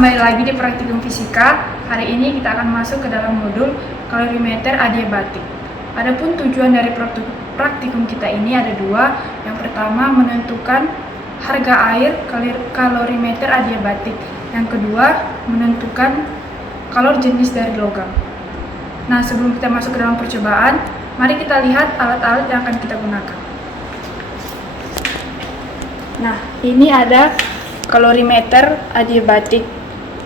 kembali lagi di praktikum fisika. Hari ini kita akan masuk ke dalam modul kalorimeter adiabatik. Adapun tujuan dari praktikum kita ini ada dua. Yang pertama, menentukan harga air kalorimeter adiabatik. Yang kedua, menentukan kalor jenis dari logam. Nah, sebelum kita masuk ke dalam percobaan, mari kita lihat alat-alat yang akan kita gunakan. Nah, ini ada kalorimeter adiabatik.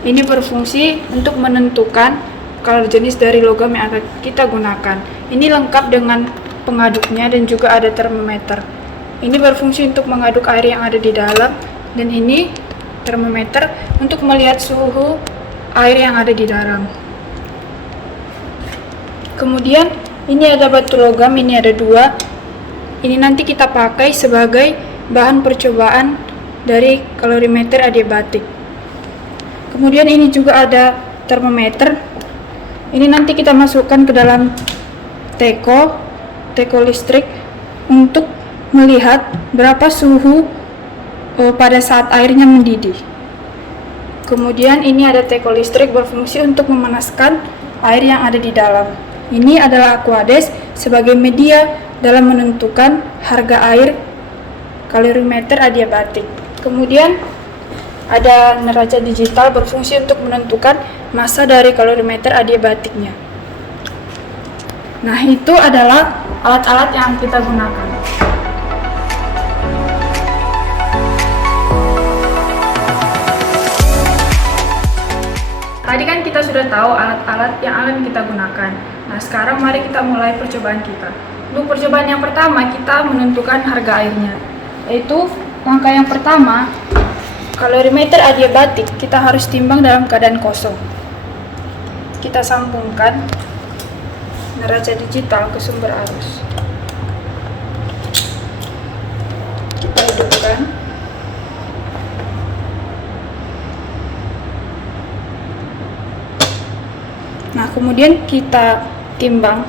Ini berfungsi untuk menentukan kalor jenis dari logam yang akan kita gunakan. Ini lengkap dengan pengaduknya dan juga ada termometer. Ini berfungsi untuk mengaduk air yang ada di dalam, dan ini termometer untuk melihat suhu air yang ada di dalam. Kemudian ini ada batu logam, ini ada dua. Ini nanti kita pakai sebagai bahan percobaan dari kalorimeter adiabatik. Kemudian ini juga ada termometer. Ini nanti kita masukkan ke dalam teko listrik untuk melihat berapa suhu pada saat airnya mendidih. Kemudian ini ada teko listrik berfungsi untuk memanaskan air yang ada di dalam. Ini adalah Aquades sebagai media dalam menentukan harga air kalorimeter adiabatik. Kemudian ada neraca digital berfungsi untuk menentukan massa dari kalorimeter adiabatiknya. Nah, itu adalah alat-alat yang kita gunakan. Tadi kan kita sudah tahu alat-alat yang akan kita gunakan. Nah, sekarang mari kita mulai percobaan kita. Untuk percobaan yang pertama, kita menentukan harga airnya. Yaitu langkah yang pertama, kalorimeter adiabatik kita harus timbang dalam keadaan kosong. Kita sambungkan neraca digital ke sumber arus. Kita hidupkan. Nah, kemudian kita timbang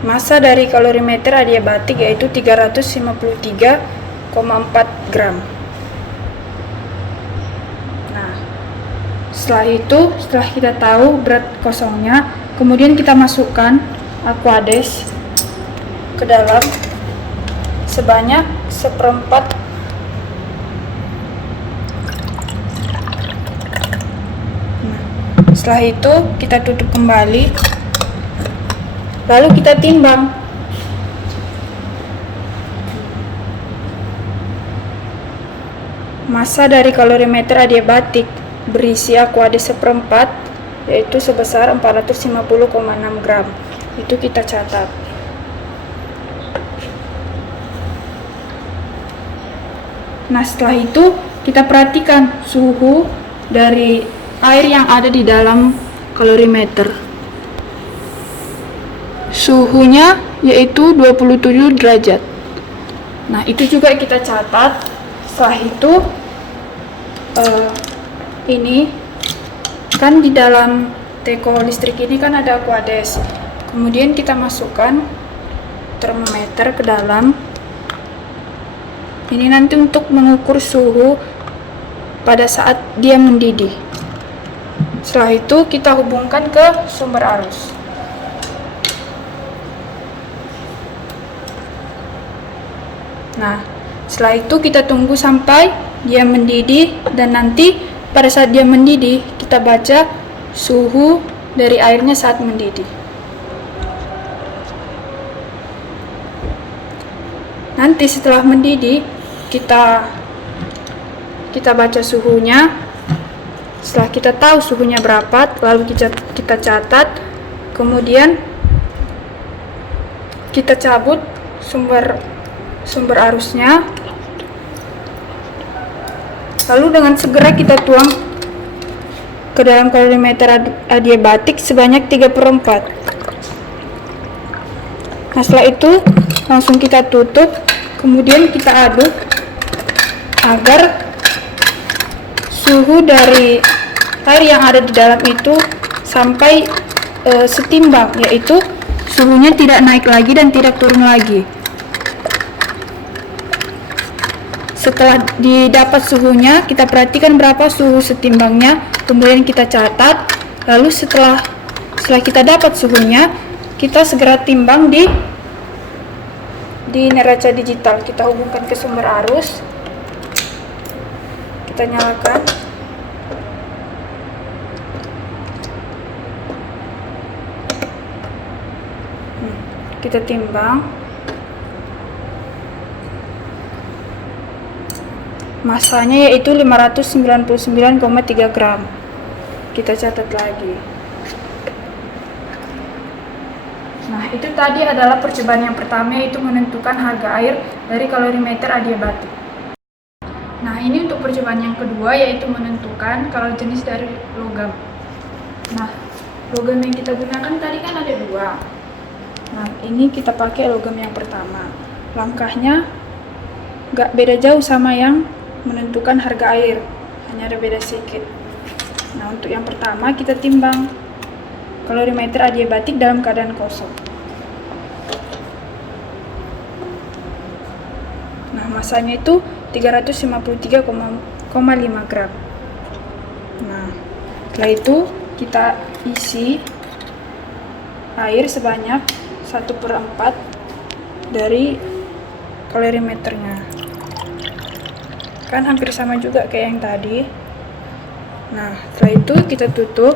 massa dari kalorimeter adiabatik, yaitu 353,4 gram. Nah, setelah kita tahu berat kosongnya, kemudian kita masukkan Aquades ke dalam sebanyak 1/4. Nah, setelah itu kita tutup kembali. Lalu kita timbang. Massa dari kalorimeter adiabatik berisi Aquades 1/4, yaitu sebesar 450,6 gram. Itu kita catat. Nah, setelah itu kita perhatikan suhu dari air yang ada di dalam kalorimeter. Suhunya yaitu 27 derajat. Nah, itu juga kita catat. Setelah itu ini kan di dalam teko listrik ini kan ada Aquades. Kemudian kita masukkan termometer ke dalam. Ini nanti untuk mengukur suhu pada saat dia mendidih. Setelah itu kita hubungkan ke sumber arus. Nah, setelah itu kita tunggu sampai dia mendidih, dan nanti pada saat dia mendidih kita baca suhu dari airnya saat mendidih. Nanti setelah mendidih kita baca suhunya. Setelah kita tahu suhunya berapa, lalu kita catat. Kemudian kita cabut sumber arusnya, lalu dengan segera kita tuang ke dalam kalorimeter adiabatik sebanyak 3/4. Nah, setelah itu langsung kita tutup, kemudian kita aduk agar suhu dari air yang ada di dalam itu sampai setimbang, yaitu suhunya tidak naik lagi dan tidak turun lagi. setelah didapat suhunya, kita perhatikan berapa suhu setimbangnya, kemudian kita catat. Lalu setelah kita dapat suhunya, kita segera timbang di neraca digital. Kita hubungkan ke sumber arus, kita nyalakan. Kita timbang. Masanya yaitu 599,3 gram. Kita catat lagi. Nah, itu tadi adalah percobaan yang pertama, yaitu menentukan harga air dari kalorimeter adiabatik. Nah, ini untuk percobaan yang kedua, yaitu menentukan kalau jenis dari logam. Nah, logam yang kita gunakan tadi kan ada dua. Nah, ini kita pakai logam yang pertama. Langkahnya nggak beda jauh sama yang menentukan harga air, hanya ada beda sedikit. Nah, untuk yang pertama kita timbang kalorimeter adiabatik dalam keadaan kosong. Nah, masanya itu 353,5 gram. Nah, setelah itu kita isi air sebanyak 1/4 dari kalorimeternya. Kan hampir sama juga kayak yang tadi. Nah, setelah itu kita tutup,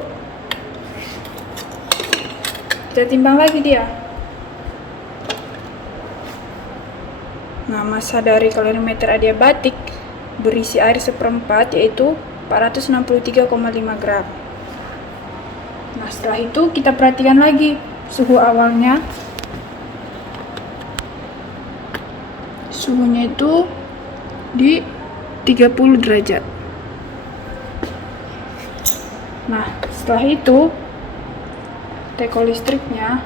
kita timbang lagi dia. Nah, massa dari kalorimeter adiabatik berisi air 1/4 yaitu 463,5 gram. Nah, setelah itu kita perhatikan lagi suhu awalnya. Suhunya itu di 30 derajat. Nah, setelah itu teko listriknya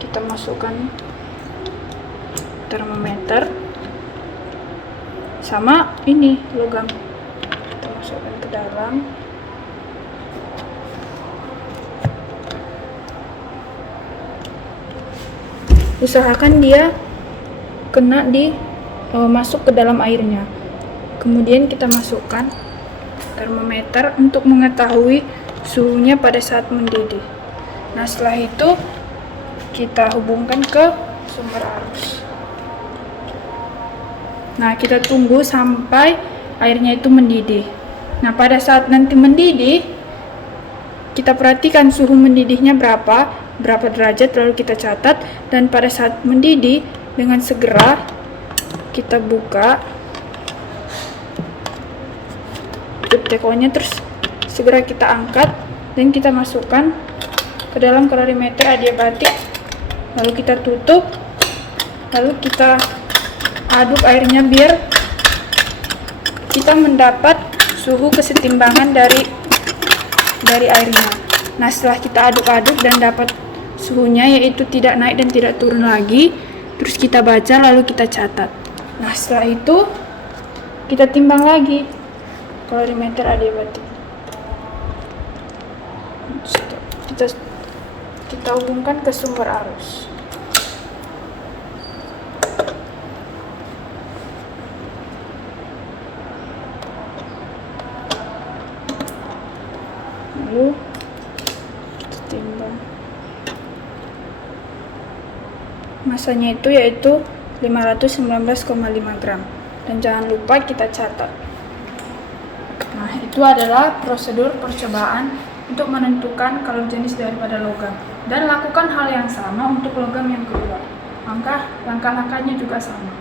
kita masukkan termometer sama ini logam, kita masukkan ke dalam. Usahakan dia kena masuk ke dalam airnya. Kemudian kita masukkan termometer untuk mengetahui suhunya pada saat mendidih. Nah, setelah itu kita hubungkan ke sumber arus. Nah, kita tunggu sampai airnya itu mendidih. Nah, pada saat nanti mendidih, kita perhatikan suhu mendidihnya berapa derajat, lalu kita catat. Dan pada saat mendidih, dengan segera kita buka tekonya, terus segera kita angkat dan kita masukkan ke dalam kalorimeter adiabatik, lalu kita tutup, lalu kita aduk airnya biar kita mendapat suhu kesetimbangan dari airnya. Nah, setelah kita aduk-aduk dan dapat suhunya yaitu tidak naik dan tidak turun lagi, terus kita baca lalu kita catat. Nah, setelah itu kita timbang lagi kalorimeter adiabatik. Kita hubungkan ke sumber arus. Lalu kita timbang. Masanya itu yaitu 519,5 gram. Dan jangan lupa kita catat. Nah, itu adalah prosedur percobaan untuk menentukan kalau jenis daripada logam. Dan lakukan hal yang sama untuk logam yang kedua. Langkah-langkahnya juga sama.